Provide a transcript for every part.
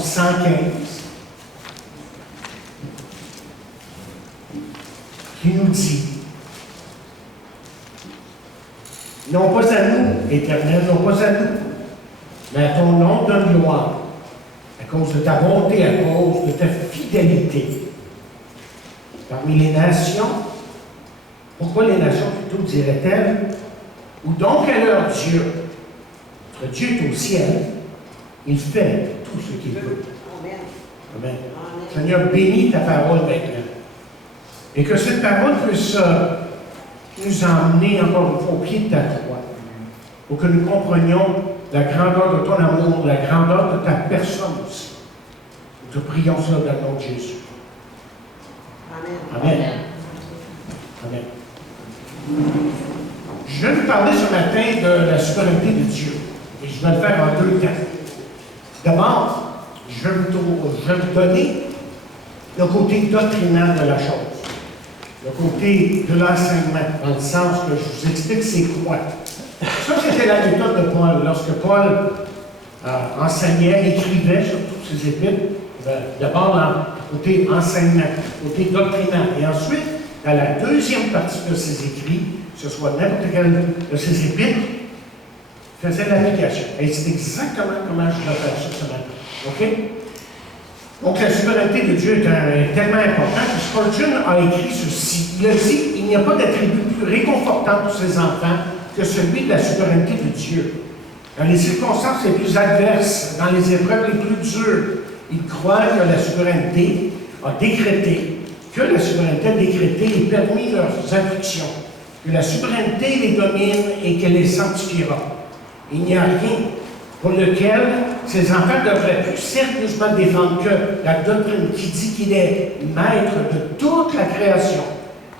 115, qui nous dit, non pas à nous, Éternel, non pas à nous, mais à ton nom donne gloire, à cause de ta bonté, à cause de ta fidélité. Parmi les nations, pourquoi les nations plutôt diraient-elles, ou donc à leur Dieu? Notre Dieu est au ciel, il fait tout ce qu'il veut. Amen. Amen. Seigneur, bénis ta parole maintenant. Et que cette parole puisse nous emmener encore une fois au pied de ta croix, pour que nous comprenions la grandeur de ton amour, la grandeur de ta personne aussi. Nous te prions cela dans le nom de Jésus. Amen. Amen. Amen. Je vais vous parler ce matin de la souveraineté de Dieu. Et je vais le faire en deux temps. D'abord, je vais vous donner le côté doctrinal de la chose. Le côté de l'enseignement, dans le sens que je vous explique c'est quoi. Ça, c'était la méthode de Paul. Lorsque Paul enseignait, écrivait sur toutes ses épîtres, d'abord le côté enseignement, le côté doctrinal. Et ensuite, dans la deuxième partie de ses écrits, que ce soit n'importe quel de ses épîtres, faisait l'application. Et c'est exactement comment je vais faire ça ce matin. OK? Donc, la souveraineté de Dieu est tellement importante que Spurgeon a écrit ceci. Il a dit, il n'y a pas d'attribut plus réconfortant pour ses enfants que celui de la souveraineté de Dieu. Dans les circonstances les plus adverses, dans les épreuves les plus dures, ils croient que la souveraineté a décrété, et permis leurs afflictions, que la souveraineté les domine et qu'elle les sanctifiera. Il n'y a rien pour lequel ces enfants devraient plus sérieusement défendre que la doctrine qui dit qu'il est maître de toute la création,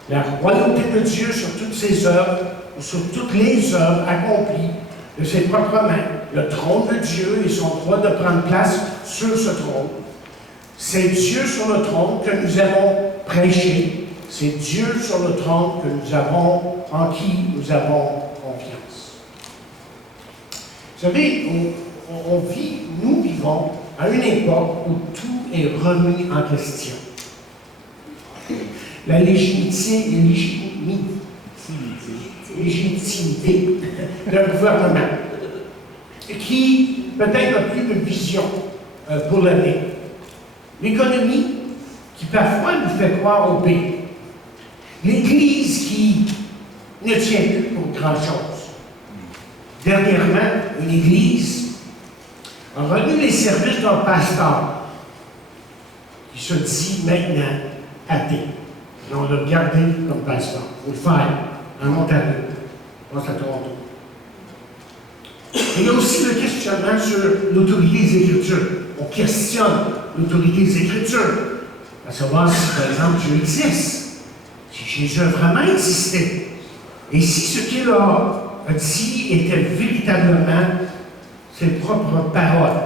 la royauté de Dieu sur toutes ses œuvres, ou sur toutes les œuvres accomplies de ses propres mains, le trône de Dieu et son droit de prendre place sur ce trône. C'est Dieu sur le trône que nous avons prêché, c'est Dieu sur le trône en qui nous avons confiance. Vous savez, nous vivons à une époque où tout est remis en question. La légitimité d'un gouvernement qui peut-être n'a plus de vision pour l'avenir. L'économie qui parfois nous fait croire au pire. L'Église qui ne tient plus pour grand-chose. Dernièrement, une Église a remis les services d'un pasteur qui se dit maintenant athée. Et on l'a gardé comme pasteur. Il faut le faire en Ontario. Je pense à Toronto. Il y a aussi le questionnement sur l'autorité des Écritures. On questionne l'autorité des Écritures. À savoir si, par exemple, Dieu existe. Si Jésus a vraiment existé. Et si ce qu'il a dit était véritablement ses propres paroles.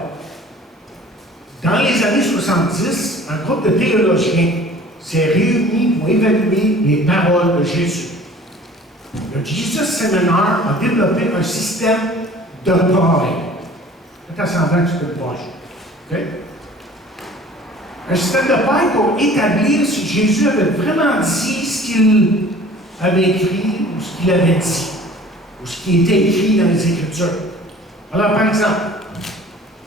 Dans les années 70, un groupe de théologiens s'est réuni pour évaluer les paroles de Jésus. Le Jesus Seminar a développé un système de paille. Faites semblant que tu peux le pager. OK? Un système de paille pour établir si Jésus avait vraiment dit ce qu'il avait écrit ou ce qu'il avait dit, ou ce qui était écrit dans les Écritures. Alors, par exemple,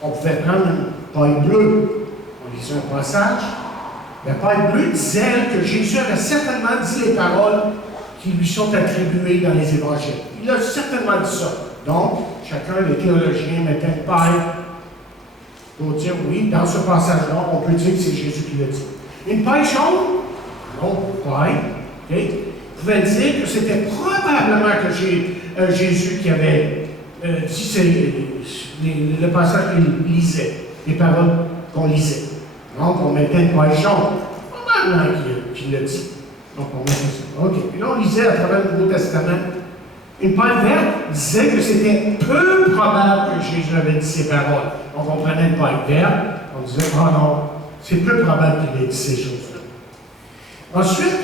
on pouvait prendre une paille bleue. On lisait un passage. La paille bleue disait que Jésus avait certainement dit les paroles qui lui sont attribuées dans les Évangiles. Il a certainement dit ça. Donc, chacun des théologiens mettait une paille pour dire, oui, dans ce passage-là, on peut dire que c'est Jésus qui l'a dit. Une paille jaune, non, paille, okay, pouvait dire que c'était probablement que Jésus qui avait dit le passage qu'il lisait, les paroles qu'on lisait. Donc, on mettait une paille jaune, probablement qu'il l'a dit. Donc, on mettait ça. OK. Puis là, on lisait à travers le Nouveau Testament. Une paille verte disait que c'était peu probable que Jésus avait dit ces paroles. Donc, on prenait une paille verte, on disait, oh non, c'est peu probable qu'il ait dit ces choses-là. Ensuite,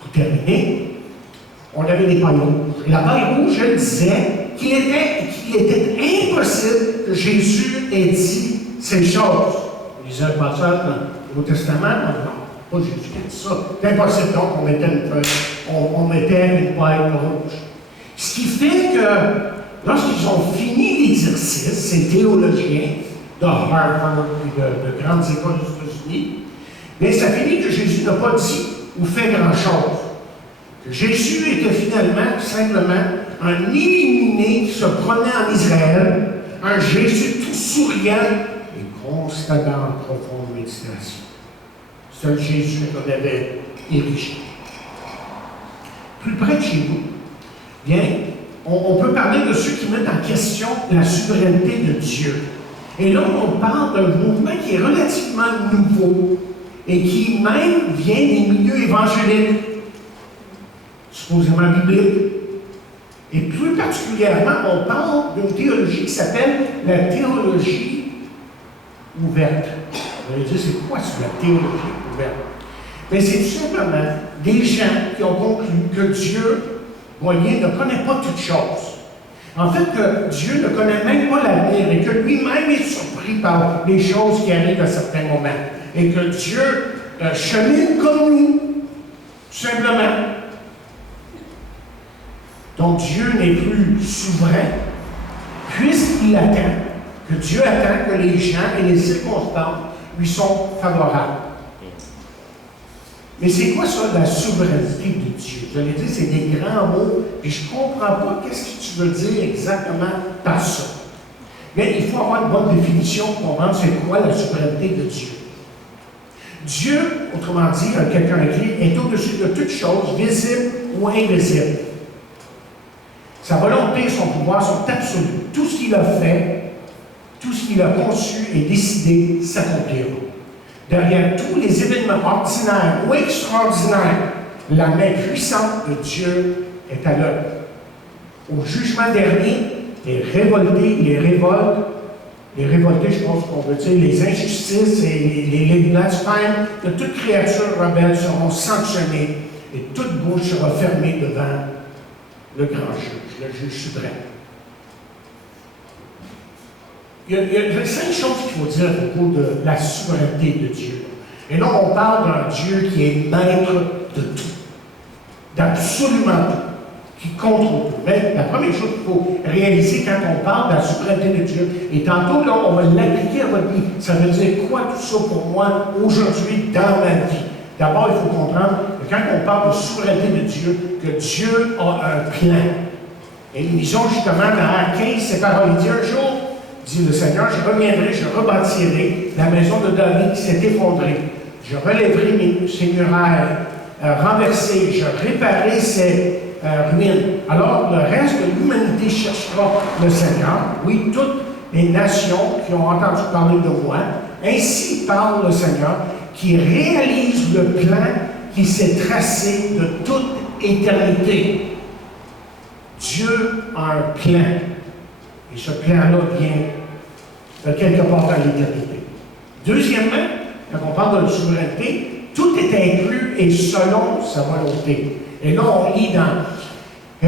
pour terminer, on avait des pailles rouges. Et la paille rouge, elle disait qu'il était impossible que Jésus ait dit ces choses. On disait un passage dans le Nouveau Testament, non, pas Jésus qui a dit ça. C'est impossible donc qu'on mettait on mettait une paille rouge. Ce qui fait que lorsqu'ils ont fini l'exercice, ces théologiens de Harvard et de grandes écoles des États-Unis, mais ça finit que Jésus n'a pas dit ou fait grand-chose. Que Jésus était finalement, simplement, un illuminé qui se promenait en Israël, un Jésus tout souriant et constamment en profonde méditation. C'est un Jésus qu'on avait érigé. Plus près de chez nous, bien, on peut parler de ceux qui mettent en question la souveraineté de Dieu. Et là, on parle d'un mouvement qui est relativement nouveau et qui même vient des milieux évangéliques, supposément bibliques. Et plus particulièrement, on parle d'une théologie qui s'appelle la théologie ouverte. Vous allez dire, c'est quoi la théologie ouverte? Mais c'est tout simplement des gens qui ont conclu que Dieu, voyez, ne connaît pas toutes choses. En fait, que Dieu ne connaît même pas l'avenir et que lui-même est surpris par les choses qui arrivent à certains moments. Et que Dieu chemine comme nous, tout simplement. Donc Dieu n'est plus souverain, puisqu'il attend, que Dieu attend que les gens et les circonstances lui sont favorables. Mais c'est quoi ça, la souveraineté de Dieu? Je l'ai dit, c'est des grands mots, puis je ne comprends pas qu'est-ce que tu veux dire exactement par ça. Mais il faut avoir une bonne définition pour comprendre c'est quoi la souveraineté de Dieu. Dieu, autrement dit, quelqu'un écrit, est au-dessus de toutes choses, visibles ou invisibles. Sa volonté et son pouvoir sont absolus. Tout ce qu'il a fait, tout ce qu'il a conçu et décidé s'accomplira. Derrière tous les événements ordinaires ou extraordinaires, la main puissante de Dieu est à l'œuvre. Au jugement dernier, les révoltés, je pense qu'on veut dire, les injustices et les blasphèmes de toute créature rebelle seront sanctionnés et toute bouche sera fermée devant le grand juge, le juge suprême. Il y a 5 choses qu'il faut dire à propos de la souveraineté de Dieu. Et là, on parle d'un Dieu qui est maître de tout, d'absolument tout, qui contrôle tout. Mais la première chose qu'il faut réaliser quand on parle de la souveraineté de Dieu, et tantôt, là, on va l'appliquer à votre vie. Ça veut dire quoi tout ça pour moi aujourd'hui dans ma vie? D'abord, il faut comprendre que quand on parle de souveraineté de Dieu, que Dieu a un plan. Et nous lisons justement dans 15 ces paroles. Il dit un jour, dit le Seigneur, je reviendrai, je rebâtirai la maison de David qui s'est effondrée. Je relèverai ses murailles renversées, je réparerai ses ruines. Alors, le reste de l'humanité cherchera le Seigneur. Oui, toutes les nations qui ont entendu parler de moi. Ainsi parle le Seigneur, qui réalise le plan qui s'est tracé de toute éternité. Dieu a un plan. Et ce plan-là vient de quelque part dans l'éternité. Deuxièmement, quand on parle de la souveraineté, tout est inclus et selon sa volonté. Et là, on lit dans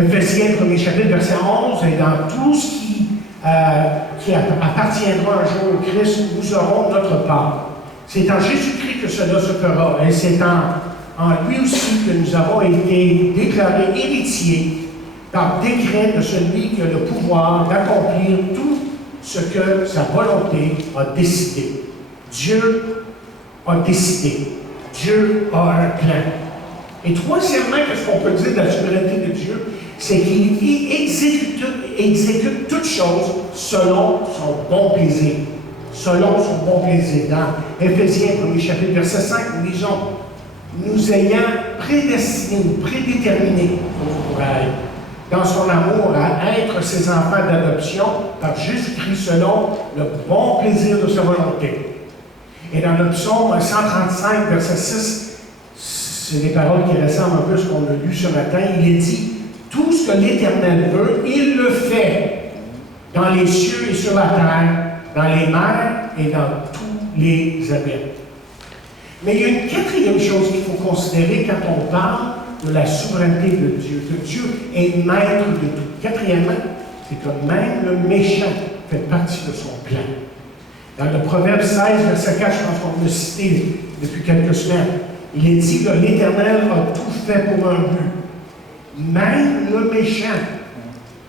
Éphésiens 1er chapitre, verset 11, et dans tout ce qui appartiendra un jour au Christ, nous aurons notre part. C'est en Jésus-Christ que cela se fera. Et c'est en lui aussi que nous avons été déclarés héritiers par décret de celui qui a le pouvoir d'accomplir tout ce que sa volonté a décidé. Dieu a décidé. Dieu a un plan. Et troisièmement, qu'est-ce qu'on peut dire de la souveraineté de Dieu? C'est qu'il exécute toutes choses selon son bon plaisir. Selon son bon plaisir. Dans Éphésiens 1er chapitre, verset 5, nous lisons, nous ayant prédestinés ou prédéterminés dans son amour à être ses enfants d'adoption par Jésus-Christ selon le bon plaisir de sa volonté. Et dans le psaume 135, verset 6, c'est des paroles qui ressemblent un peu à ce qu'on a lu ce matin, il est dit, tout ce que l'Éternel veut, il le fait dans les cieux et sur la terre, dans les mers et dans tous les abîmes. Mais il y a une quatrième chose qu'il faut considérer quand on parle de la souveraineté de Dieu, que Dieu est maître de tout. Quatrièmement, c'est que même le méchant fait partie de son plan. Dans le Proverbe 16, verset 4, je pense qu'on l'a cité depuis quelques semaines, il est dit que l'Éternel a tout fait pour un but, même le méchant,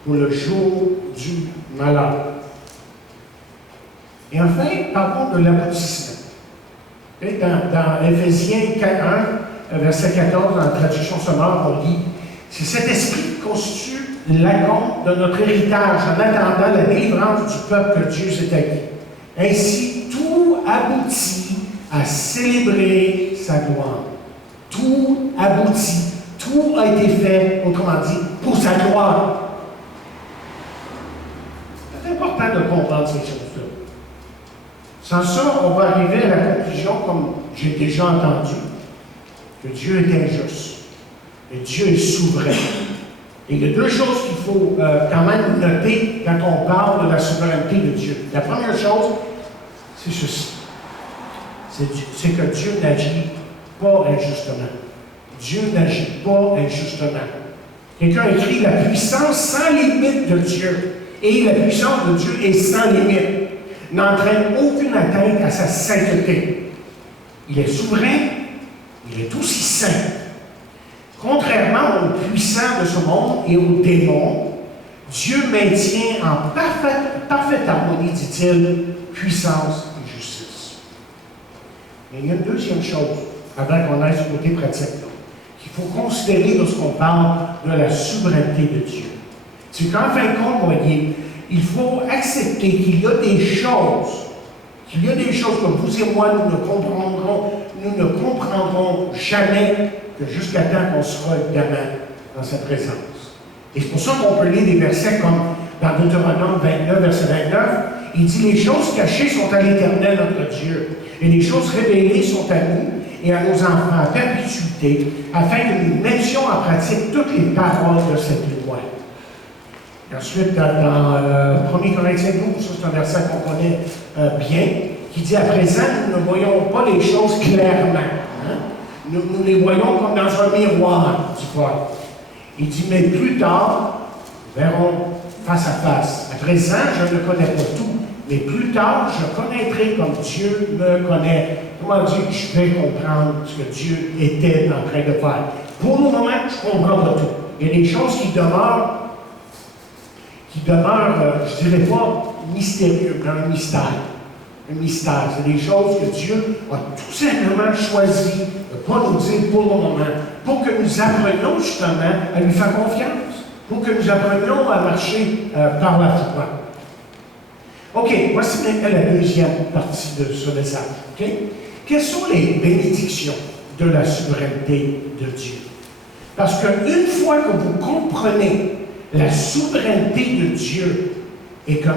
pour le jour du malheur. Et enfin, parlons de l'aboutissement. Dans Éphésiens 1, verset 14, dans la traduction sonore, on lit « C'est cet esprit qui constitue l'acompte de notre héritage en attendant la délivrance du peuple que Dieu s'est acquis. Ainsi, tout aboutit à célébrer sa gloire. Tout aboutit. Tout a été fait, autrement dit, pour sa gloire. » C'est important de comprendre ces choses-là. Sans ça, on va arriver à la conclusion, comme j'ai déjà entendu, que Dieu est injuste, et Dieu est souverain. Et il y a deux choses qu'il faut quand même noter quand on parle de la souveraineté de Dieu. La première chose, c'est ceci. C'est que Dieu n'agit pas injustement. Dieu n'agit pas injustement. Quelqu'un écrit la puissance sans limite de Dieu. Et la puissance de Dieu est sans limite. N'entraîne aucune atteinte à sa sainteté. Il est souverain, il est aussi saint. Contrairement aux puissants de ce monde et aux démons, Dieu maintient en parfaite harmonie, dit-il, puissance et justice. Mais il y a une deuxième chose, avant qu'on aille du côté pratique, qu'il faut considérer lorsqu'on parle de la souveraineté de Dieu. C'est qu'en fin de compte, voyez, il faut accepter qu'il y a des choses, que vous et moi, nous ne comprendrons jamais que jusqu'à temps qu'on sera évidemment dans sa présence. Et c'est pour ça qu'on peut lire des versets comme dans Deutéronome 29, verset 29, il dit « Les choses cachées sont à l'Éternel, notre Dieu, et les choses révélées sont à nous et à nos enfants à perpétuité, afin que nous mettions en pratique toutes les paroles de cette loi. » Ensuite, dans 1 Corinthiens 12, ça c'est un verset qu'on connaît bien, qui dit « À présent, nous ne voyons pas les choses clairement. Hein? Nous les voyons comme dans un miroir, dit Paul. » Il dit « Mais plus tard, nous verrons face à face. À présent, je ne connais pas tout, mais plus tard, je connaîtrai comme Dieu me connaît. » Comment dire que je vais comprendre ce que Dieu était en train de faire? Pour le moment, je ne comprends pas tout. Il y a des choses qui demeurent, je ne dirais pas mystérieux, mais un mystère. Un mystère. C'est des choses que Dieu a tout simplement choisi de ne pas nous dire pour le moment, pour que nous apprenions justement à lui faire confiance, pour que nous apprenions à marcher par la foi. OK, voici maintenant la deuxième partie de ce message. Okay? Quelles sont les bénédictions de la souveraineté de Dieu? Parce qu'une fois que vous comprenez la souveraineté de Dieu et que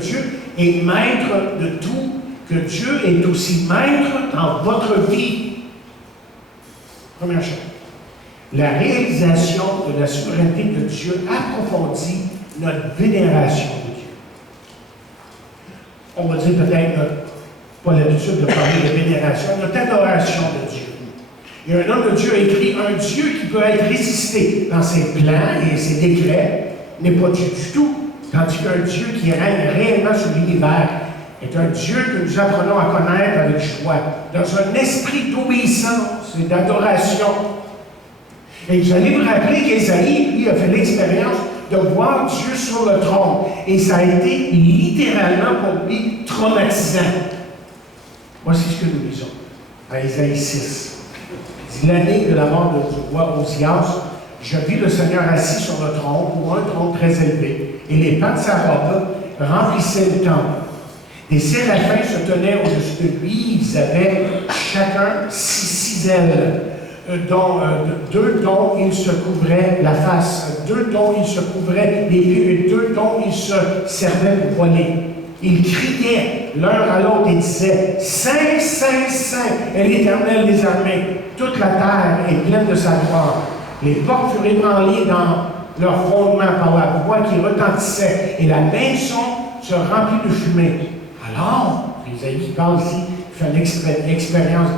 Dieu est maître de tout, que Dieu est aussi maître dans votre vie. Première chose, la réalisation de la souveraineté de Dieu approfondit notre vénération de Dieu. On va dire peut-être, pas l'habitude de parler de vénération, notre adoration de Dieu. Il y a un homme de Dieu a écrit un Dieu qui peut être résisté dans ses plans et ses décrets, n'est pas Dieu du tout, tandis qu'un Dieu qui règne réellement sur l'univers est un Dieu que nous apprenons à connaître avec joie, dans un esprit d'obéissance et d'adoration. Et vous allez vous rappeler qu'Ésaïe, lui, a fait l'expérience de voir Dieu sur le trône, et ça a été littéralement pour lui traumatisant. Voici ce que nous lisons à Ésaïe 6. L'année de la mort du roi Osias, je vis le Seigneur assis sur le trône, ou un trône très élevé, et les pans de sa robe remplissaient le temple. Des séraphins se tenaient au-dessus de lui, ils avaient chacun 6 ailes, deux dont ils se couvraient la face, 2 dont ils se couvraient les pieds, et 2 dont ils se servaient pour voler. Ils criaient l'un à l'autre et disaient « Saint, Saint, Saint est l'Éternel des armées. Toute la terre est pleine de sa gloire. » Les portes furent ébranlées dans leur fondement par la voix qui retentissait, et la maison se remplit de fumée. Alors, Isaïe parle ici, il fait une expérience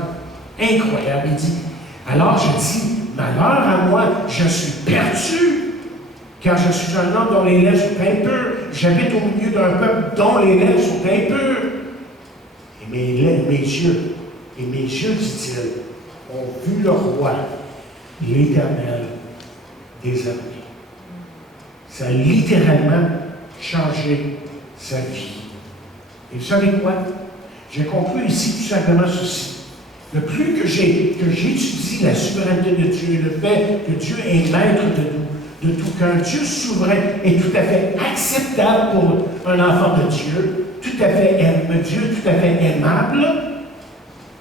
incroyable. Il dit « Alors je dis, malheur à moi, je suis perdu, car je suis un homme dont les lèvres sont impures, j'habite au milieu d'un peuple dont les lèvres sont impures. Et mes yeux, dit-il, ont vu le roi, l'Éternel des armées. Ça a littéralement changé sa vie. Et vous savez quoi? J'ai compris ici tout simplement ceci. Le plus que j'étudie la souveraineté de Dieu, le fait que Dieu est maître de tout, qu'un Dieu souverain est tout à fait acceptable pour un enfant de Dieu, tout à fait aimable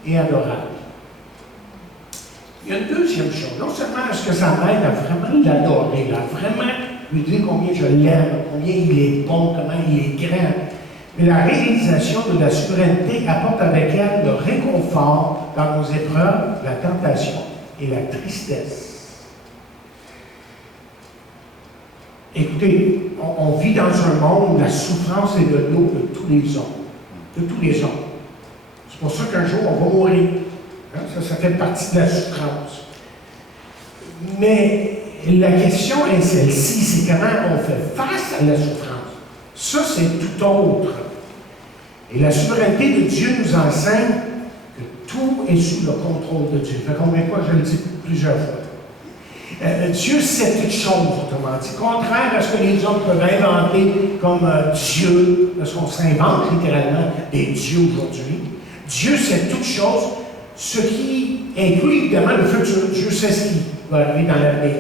et adorable. Il y a une deuxième chose. Non seulement est-ce que ça m'aide à vraiment l'adorer, à vraiment lui dire combien je l'aime, combien il est bon, comment il est grand, mais la réalisation de la souveraineté apporte avec elle le réconfort dans nos épreuves, la tentation et la tristesse. Écoutez, on vit dans un monde où la souffrance est le lot de tous les hommes. De tous les hommes. C'est pour ça qu'un jour, on va mourir. Hein? Ça fait partie de la souffrance. Mais la question est celle-ci, c'est comment on fait face à la souffrance. Ça, c'est tout autre. Et la souveraineté de Dieu nous enseigne que tout est sous le contrôle de Dieu. Ça fait combien de fois je le dis plusieurs fois? Dieu sait toutes choses, autrement dit. Contraire à ce que les hommes peuvent inventer comme Dieu, parce qu'on s'invente littéralement des dieux aujourd'hui. Dieu sait toutes choses, ce qui inclut évidemment le futur. Dieu sait ce qui va arriver dans l'avenir.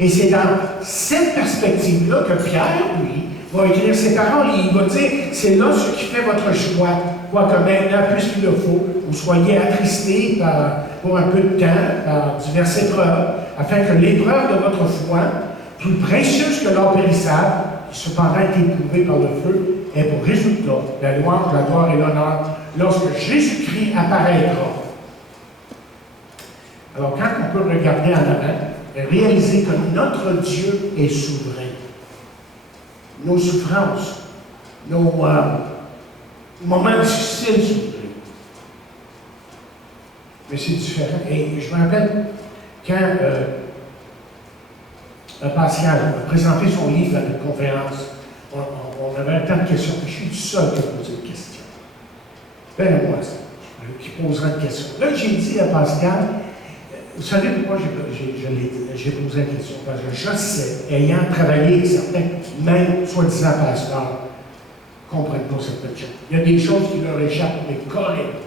Et c'est dans cette perspective-là que Pierre, lui, va écrire ses paroles et il va dire, c'est là ce qui fait votre choix. Quoique maintenant, puisqu'il le faut, vous soyez attristés pour un peu de temps par diverses épreuves, afin que l'épreuve de votre foi, plus précieuse que l'or périssable, qui cependant est éprouvée par le feu, ait pour résultat la louange, la gloire et l'honneur lorsque Jésus-Christ apparaîtra. Alors, quand on peut regarder en avant, réaliser que notre Dieu est souverain. Nos souffrances, nos moments difficiles, s'il vous plaît. Mais c'est différent. Et je me rappelle quand Pascal a présenté son livre à une conférence, on avait un temps de questions. Je suis tout seul qui a posé une question. Ben moi, qui posera une question. Là, j'ai dit à Pascal, vous savez pourquoi j'ai posé la question? Parce que je sais, ayant travaillé avec certains, même soi-disant pasteurs, ne comprennent pas certaines choses. Il y a des choses qui leur échappent, mais correctes.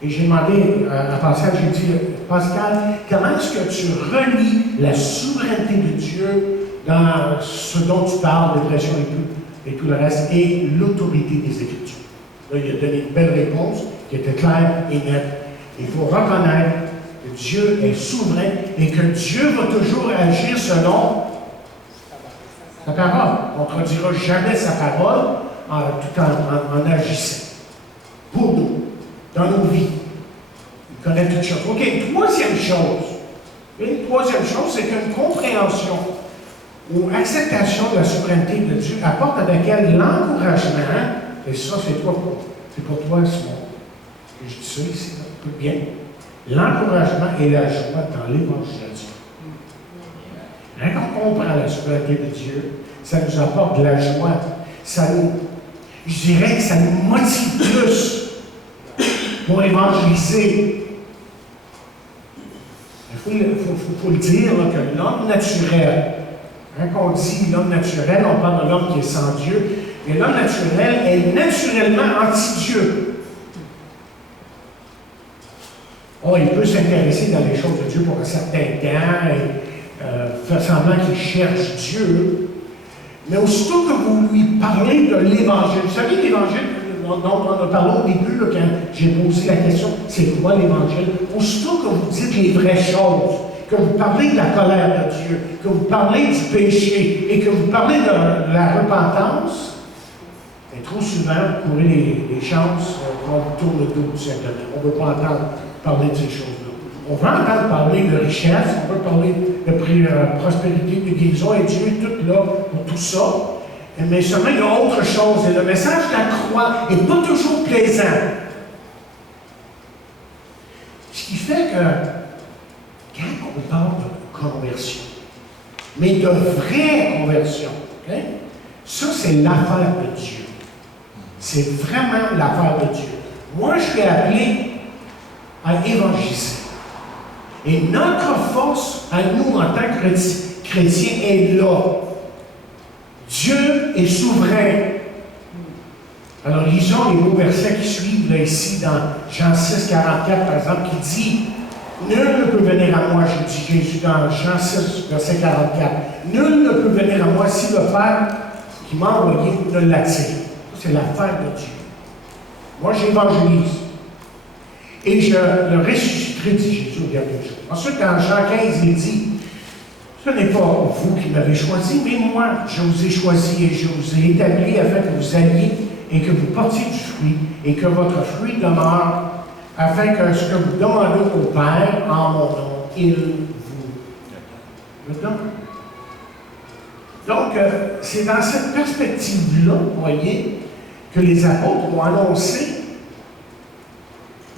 Et j'ai demandé à Pascal, j'ai dit, Pascal, comment est-ce que tu relis la souveraineté de Dieu dans ce dont tu parles, l'oppression et tout le reste, et l'autorité des Écritures? Là, il a donné une belle réponse qui était claire et nette. Il faut reconnaître que Dieu est souverain et que Dieu va toujours agir selon sa parole. On ne contredira jamais sa parole tout en agissant pour nous, dans nos vies. Il connaît toutes choses. OK, troisième chose. Une troisième chose, c'est qu'une compréhension ou acceptation de la souveraineté de Dieu apporte avec elle l'encouragement, et ça, c'est pour toi, Simon. Et je dis ça ici, un peu bien. L'encouragement et la joie dans l'Évangile de Dieu. Hein, quand on comprend la souveraineté de Dieu, ça nous apporte de la joie. Je dirais que ça nous motive plus pour évangéliser. Il faut le dire là, que l'homme naturel, hein, quand on dit l'homme naturel, on parle de l'homme qui est sans Dieu, mais l'homme naturel est naturellement anti-Dieu. Oh, il peut s'intéresser dans les choses de Dieu pour un certain temps et faire semblant qu'il cherche Dieu. Mais aussitôt que vous lui parlez de l'Évangile, vous savez l'Évangile dont on a parlé au début, là, quand j'ai posé la question, c'est quoi l'Évangile? Aussitôt que vous dites les vraies choses, que vous parlez de la colère de Dieu, que vous parlez du péché et que vous parlez de la repentance, et trop souvent, vous courez les chances qu'on vous tourne le dos, tout simplement. On ne veut pas entendre parler de ces choses-là. On veut entendre parler de richesse, on veut parler de prospérité, de guérison, et Dieu est tout là pour tout ça. Mais seulement, il y a autre chose. Et le message de la croix n'est pas toujours plaisant. Ce qui fait que, quand on parle de conversion, mais de vraie conversion, okay? Ça, c'est l'affaire de Dieu. C'est vraiment l'affaire de Dieu. Moi, je suis appelé à évangéliser. Et notre force à nous, en tant que chrétiens, est là. Dieu est souverain. Alors, lisons les mots versets qui suivent, là, ici, dans Jean 6, 44, par exemple, qui dit « Nul ne peut venir à moi, je dis Jésus dans Jean 6, verset 44, « Nul ne peut venir à moi si le Père qui m'a envoyé ne l'attire. » C'est l'affaire de Dieu. Moi, j'évangélise. Et je le ressusciterai, dit Jésus au dernier jour. Ensuite, dans Jean 15, il dit « Ce n'est pas vous qui m'avez choisi, mais moi, je vous ai choisi et je vous ai établi afin que vous alliez et que vous portiez du fruit, et que votre fruit demeure, afin que ce que vous demandez au Père en mon nom, il vous le donne. » Donc, c'est dans cette perspective-là, vous voyez, que les apôtres ont annoncé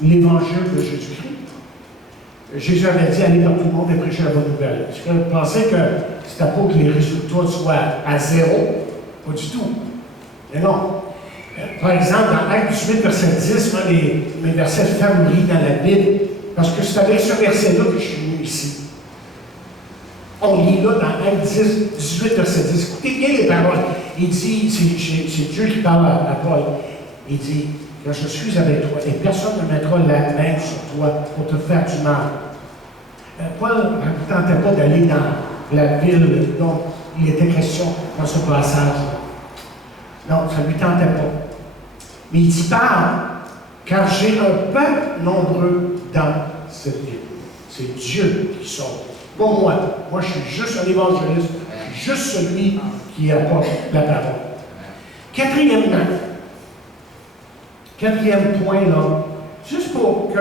l'évangile de Jésus-Christ. Jésus avait dit « Allez dans tout le monde et prêchez la bonne nouvelle ». Est-ce que vous pensez que c'est à pour que les résultats soient à zéro? Pas du tout. Mais non. Par exemple, dans Actes 18, verset 10, mes versets favoris dans la Bible, parce que c'est avec ce verset-là que je suis venu ici. On lit là dans Actes 18, verset 10. Écoutez bien les paroles. Il dit, c'est Dieu qui parle à Paul. Il dit, quand je suis avec toi, et personne ne mettra la main sur toi pour te faire du mal. Paul ne tentait pas d'aller dans la ville dont il était question dans ce passage. Non, ça ne lui tentait pas. Mais il dit, parle, car j'ai un peuple nombreux dans cette ville. C'est Dieu qui sauve. Pas moi. Moi, je suis juste un évangéliste. Je suis juste celui qui apporte la parole. Quatrième point, là, juste pour que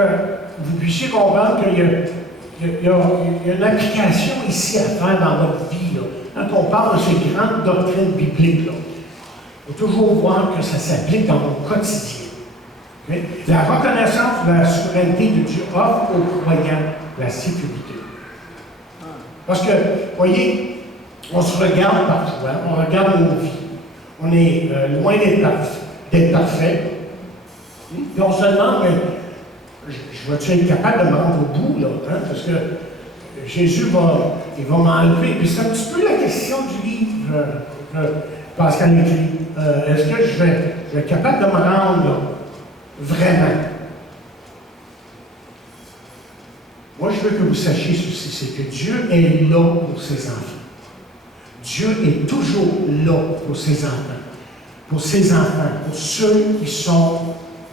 vous puissiez comprendre qu'il y a une application ici à faire dans votre vie, là. Quand on parle de ces grandes doctrines bibliques, là, il faut toujours voir que ça s'applique dans mon quotidien. Okay? La reconnaissance de la souveraineté de Dieu offre aux croyants la sécurité. Parce que, vous voyez, on se regarde parfois, on regarde nos vies. On est loin d'être parfait. Puis on se demande, mais je vais-tu être capable de me rendre au bout, là? Hein? Parce que Jésus il va m'enlever. Puis c'est un petit peu la question du livre Pascal écrit. Est-ce que je vais être capable de me rendre là, vraiment? Moi, je veux que vous sachiez ceci, c'est que Dieu est là pour ses enfants. Dieu est toujours là pour ses enfants. Pour ses enfants, pour ceux qui sont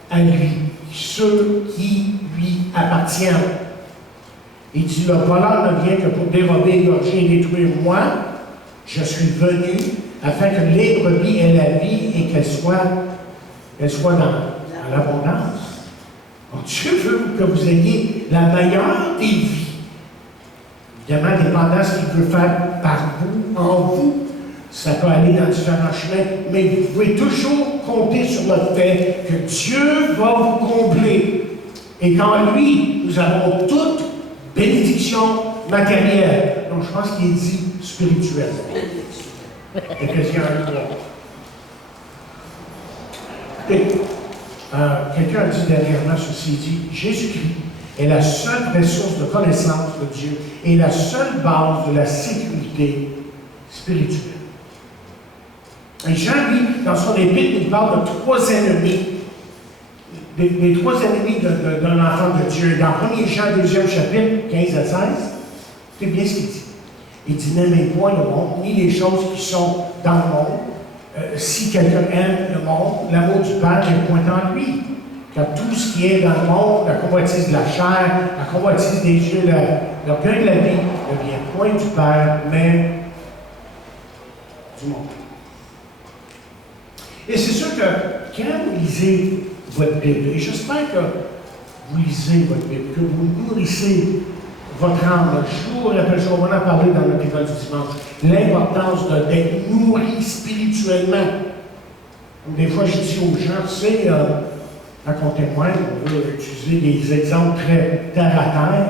à lui, ceux qui lui appartiennent. Il dit, le voleur ne vient que pour dérober, égorger et détruire. Moi, je suis venu afin que les brebis aient la vie et qu'elles soient dans l'abondance. Donc, Dieu veut que vous ayez la meilleure des vies. Évidemment, dépendant de ce qu'il veut faire par vous, en vous. Ça peut aller dans différents chemins, mais vous pouvez toujours compter sur le fait que Dieu va vous combler. Et qu'en lui, nous avons toute bénédiction matérielle. Donc, je pense qu'il est dit spirituelle. Éphésiens 1:3. Écoutez, quelqu'un a dit dernièrement ceci, il dit, Jésus-Christ est la seule ressource de connaissance de Dieu et la seule base de la sécurité spirituelle. Et Jean, lui, dans son épître, il parle de trois ennemis. Les trois ennemis d'un enfant de Dieu. Dans 1 Jean, 2e chapitre, 15 à 16, c'est bien ce qu'il dit. Il dit, n'aimez point le monde, ni les choses qui sont dans le monde. Si quelqu'un aime le monde, l'amour du Père n'est point en lui. Car tout ce qui est dans le monde, la convoitise de la chair, la convoitise des yeux, l'orgueil de la vie, ne vient point du Père, mais du monde. Et c'est sûr que quand vous lisez votre Bible, et j'espère que vous lisez votre Bible, que vous nourrissez votre âme, jour après jour, on va en parler dans notre école du dimanche, l'importance d'être nourri spirituellement. Des fois, je dis aux gens, tu sais, quand on témoigne, on veut utiliser des exemples très terre à terre.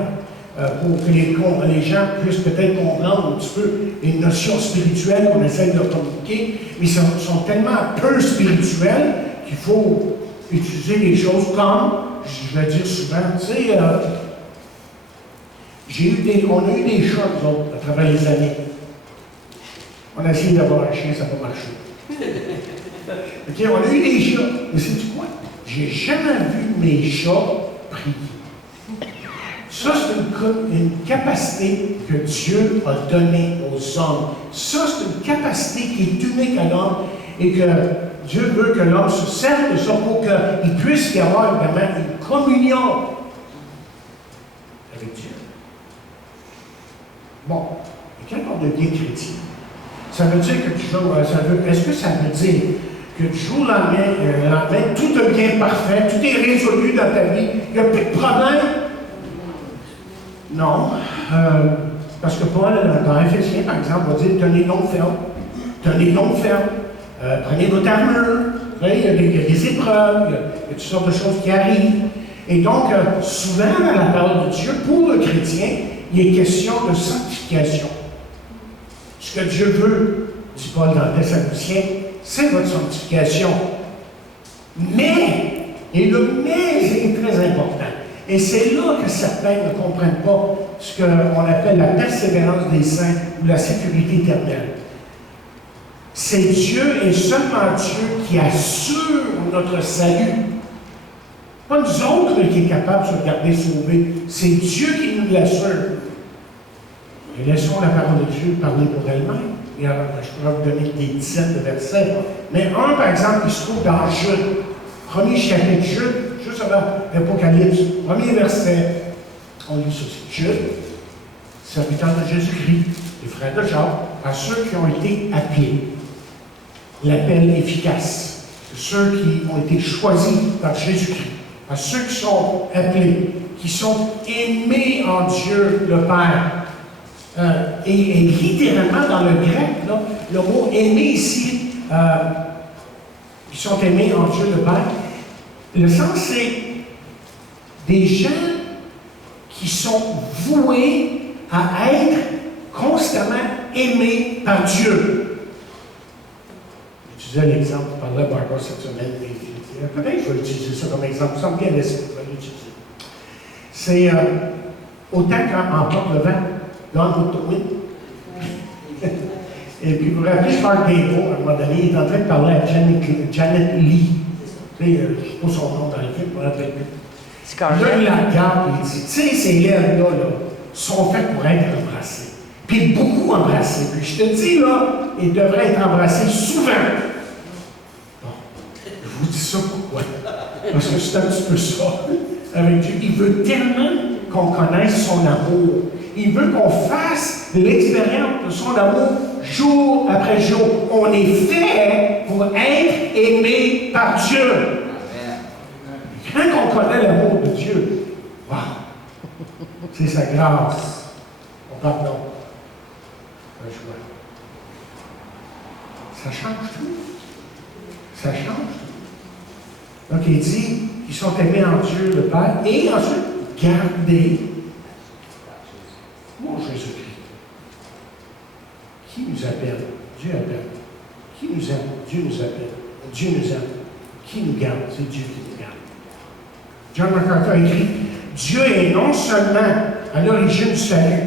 pour que les gens puissent peut-être comprendre un petit peu les notions spirituelles qu'on essaie de communiquer, mais sont tellement peu spirituelles qu'il faut utiliser les choses comme, je vais dire souvent, tu sais, on a eu des chats, nous autres, à travers les années. On a essayé d'avoir un chien, ça n'a pas marché. OK, on a eu des chats. Mais sais-tu quoi? J'ai jamais vu mes chats prier. Ça, c'est une capacité que Dieu a donnée aux hommes. Ça, c'est une capacité qui est unique à l'homme et que Dieu veut que l'homme se serve de ça pour qu'il puisse y avoir vraiment une communion avec Dieu. Bon, et quand on devient chrétien, ça veut dire que est-ce que ça veut dire que du jour au lendemain, tout devient parfait, tout est résolu dans ta vie, il n'y a plus de problème? Non. Parce que Paul, dans Éphésiens, par exemple, va dire tenez donc ferme. Tenez donc ferme. Prenez votre armure. Il y a des épreuves, il y a toutes sortes de choses qui arrivent. Et donc, souvent, dans la parole de Dieu, pour le chrétien, il est question de sanctification. Ce que Dieu veut, dit Paul dans Thessaloniciens, c'est votre sanctification. Mais, et le mais est très important. Et c'est là que certains ne comprennent pas ce qu'on appelle la persévérance des saints ou la sécurité éternelle. C'est Dieu et seulement Dieu qui assure notre salut. Pas nous autres qui est capable de se garder sauvés. C'est Dieu qui nous l'assure. Et laissons la parole de Dieu parler pour elle-même. Et alors, je pourrais vous donner des dizaines de versets. Mais un, par exemple, qui se trouve dans Jude. Premier chapitre Jude, juste avant l'Apocalypse. Premier verset. On lit ceci. Jude, serviteur de Jésus-Christ, les frères de Jacques, à ceux qui ont été appelés. L'appel efficace. Ceux qui ont été choisis par Jésus-Christ. À ceux qui sont appelés, qui sont aimés en Dieu le Père. Et littéralement, dans le grec, là, le mot aimer ici, qui sont aimés en Dieu le Père, le sens c'est des gens qui sont voués à être constamment aimés par Dieu. J'utilisais l'exemple, je parlais à Barbara cette semaine, peut-être que je vais utiliser ça comme exemple, ça me vient d'esprit, je vais l'utiliser. C'est autant qu'en porte le vent, Gone with the Wind. Et puis, vous vous rappelez, Clark Gable, à un moment donné, il est en train de parler à Janet Lee. Tu sais, je ne sais pas son nom dans le film, je ne me rappelle plus. Là, il la regarde et il dit, tu sais, ces lèvres-là sont faites pour être embrassées. Puis beaucoup embrassées. Puis je te dis, là, ils devraient être embrassés souvent. Bon, je vous dis ça pourquoi? Parce que c'est un petit peu ça avec Dieu. Il veut tellement qu'on connaisse son amour. Il veut qu'on fasse l'expérience de son amour jour après jour. On est fait pour être aimé par Dieu. Quand on connaît l'amour de Dieu, wow, c'est sa grâce. On pardon. Un choix. Ça change tout. Ça change tout. Donc il dit qu'ils sont aimés en Dieu le Père et ensuite gardés. Mon Jésus-Christ. Qui nous appelle? Dieu appelle. Qui nous aime? Dieu nous appelle. Dieu nous aime. Qui nous garde? C'est Dieu qui nous garde. John MacArthur a écrit, Dieu est non seulement à l'origine du salut,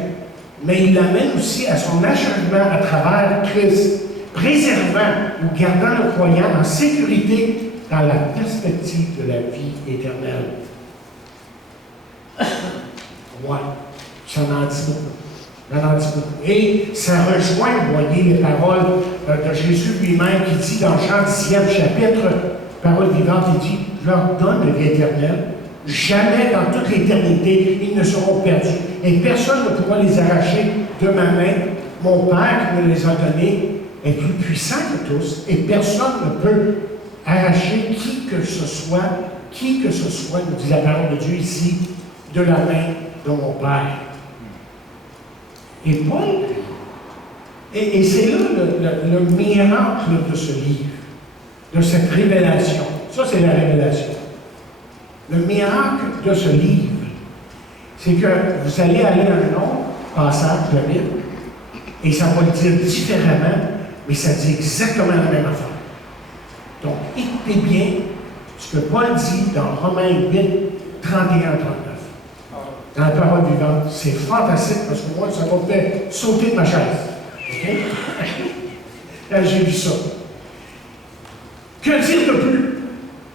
mais il l'amène aussi à son achèvement à travers Christ, préservant ou gardant le croyant en sécurité dans la perspective de la vie éternelle. Ouais. Ça en dit beaucoup. Ça en dit beaucoup. Et ça rejoint, vous voyez, les paroles de Jésus lui-même qui dit dans Jean 10e chapitre, parole vivante, il dit, je leur donne la vie éternelle. Jamais dans toute l'éternité, ils ne seront perdus. Et personne ne pourra les arracher de ma main. Mon Père qui me les a donnés est plus puissant que tous. Et personne ne peut arracher qui que ce soit, nous dit la parole de Dieu ici, de la main de mon Père. Et Paul, et c'est là le miracle de ce livre, de cette révélation. Ça, c'est la révélation. Le miracle de ce livre, c'est que vous allez aller à un autre passage de la Bible, et ça va le dire différemment, mais ça dit exactement la même affaire. Donc, écoutez bien ce que Paul dit dans Romains 8, 31-39. Dans la parole vivante. C'est fantastique parce que moi, ça m'a fait sauter de ma chaise. OK? Là, j'ai vu ça. Que dire de plus?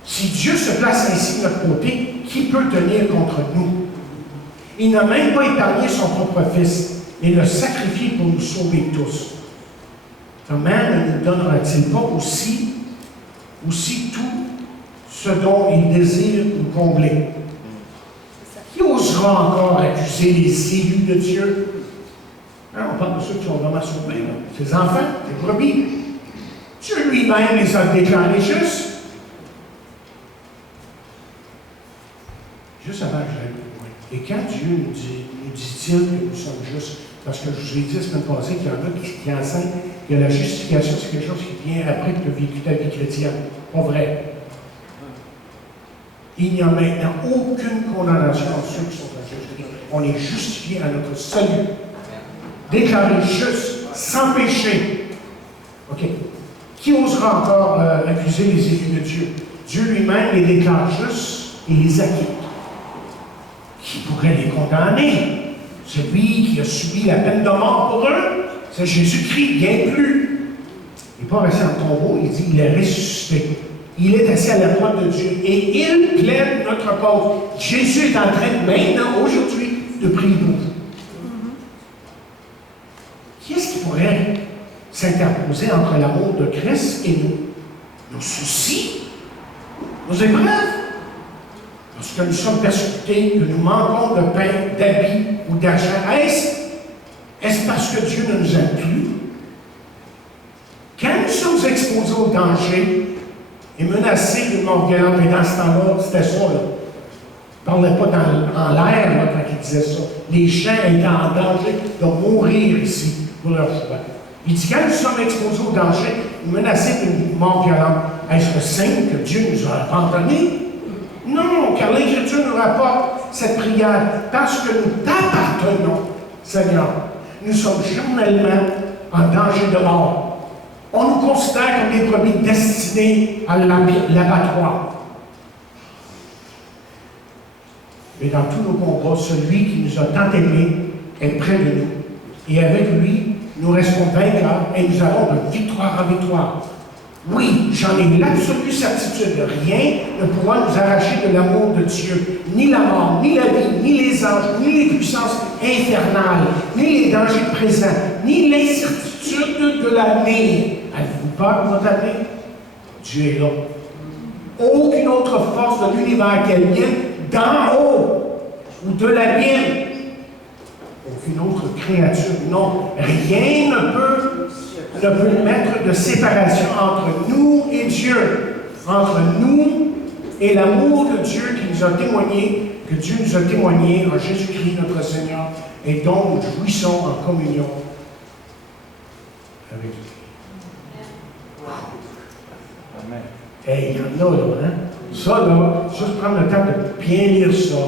Si Dieu se place ainsi de notre côté, qui peut tenir contre nous? Il n'a même pas épargné son propre Fils, mais l'a sacrifié pour nous sauver tous. Comment ne nous donnera-t-il pas aussi tout ce dont il désire nous combler? Qui osera encore accuser les élus de Dieu? Hein, on parle de ceux qui sont vraiment sauvés, là. Ses enfants, les brebis. Dieu lui-même les a déclarés justes. Juste avant que j'aille plus loin. Et quand Dieu nous dit-il que nous sommes justes, parce que je vous ai dit la semaine passée qu'il y en a qui enseignent que la justification, c'est quelque chose qui vient après que tu as vécu ta vie chrétienne. Pas vrai. Il n'y a maintenant aucune condamnation à ceux qui sont en Jésus-Christ. On est justifié à notre salut. Déclaré juste, sans péché. OK. Qui osera encore accuser les élus de Dieu? Dieu lui-même les déclare justes et les acquitte. Qui pourrait les condamner? Celui qui a subi la peine de mort pour eux, c'est Jésus-Christ, bien plus. Il n'est pas resté en tombeau, il dit il est ressuscité. Il est assis à la droite de Dieu et il plaide notre cause. Jésus est en train maintenant, aujourd'hui, de prier pour vous. Qui est-ce qui pourrait s'interposer entre l'amour de Christ et nous? Nos soucis, nos épreuves. Lorsque nous sommes persécutés, que nous manquons de pain, d'habits ou d'argent, est-ce parce que Dieu ne nous aime plus? Quand nous sommes exposés au danger et menacés d'une mort violente, et dans ce temps-là, c'était ça, là. Il ne parlait pas en l'air là, quand il disait ça. Les gens étaient en danger de mourir ici pour leur foi. Il dit, quand nous sommes exposés au danger et menacés d'une mort violente, est-ce le signe que Dieu nous a abandonnés? Non, car l'Écriture nous rapporte cette prière parce que nous t'appartenons, Seigneur. Nous sommes journellement en danger de mort. On nous considère comme des brebis destinées à l'abattoir. Mais dans tous nos combats, celui qui nous a tant aimés est près de nous. Et avec lui, nous restons vainqueurs et nous allons de victoire en victoire. Oui, j'en ai l'absolue certitude. Rien ne pourra nous arracher de l'amour de Dieu. Ni la mort, ni la vie, ni les anges, ni les puissances infernales, ni les dangers présents, ni l'incertitude de l'avenir. Avez-vous peur de votre avenir? Dieu est là. Aucune autre force de l'univers qu'elle vienne d'en haut ou de la Bible. Aucune autre créature. Non, rien ne peut mettre de séparation entre nous et Dieu, entre nous et l'amour de Dieu qui nous a témoigné, que Dieu nous a témoigné en Jésus-Christ notre Seigneur, et dont nous jouissons en communion avec lui. Amen. Hey, il y en a là, hein? Ça là, juste prendre le temps de bien lire ça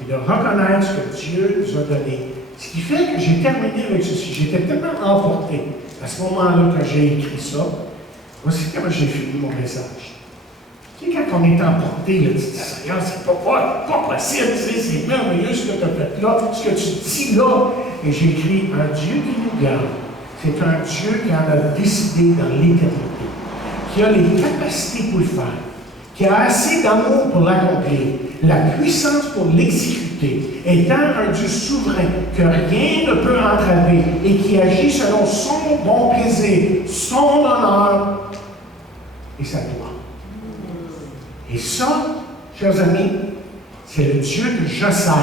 et de reconnaître ce que Dieu nous a donné. Ce qui fait que j'ai terminé avec ceci. J'étais tellement emporté à ce moment-là que j'ai écrit ça. Voici comment j'ai fini mon message. Tu sais, quand on est emporté, là, tu te dis, Seigneur, c'est pas possible, tu sais, c'est merveilleux ce que tu as fait là, ce que tu dis là. Et j'ai écrit, un Dieu qui nous garde, c'est un Dieu qui en a décidé dans l'éternité, qui a les capacités pour le faire, qui a assez d'amour pour l'accomplir, la puissance pour l'exécuter, étant un Dieu souverain que rien ne peut entraver et qui agit selon son bon plaisir, son honneur et sa gloire. Et ça, chers amis, c'est le Dieu que je sers,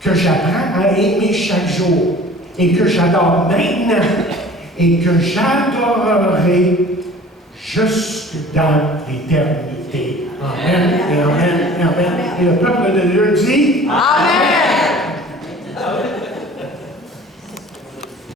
que j'apprends à aimer chaque jour et que j'adore maintenant et que j'adorerai jusque dans l'éternité. Amen et amen et amen. Et le peuple de Dieu dit Amen.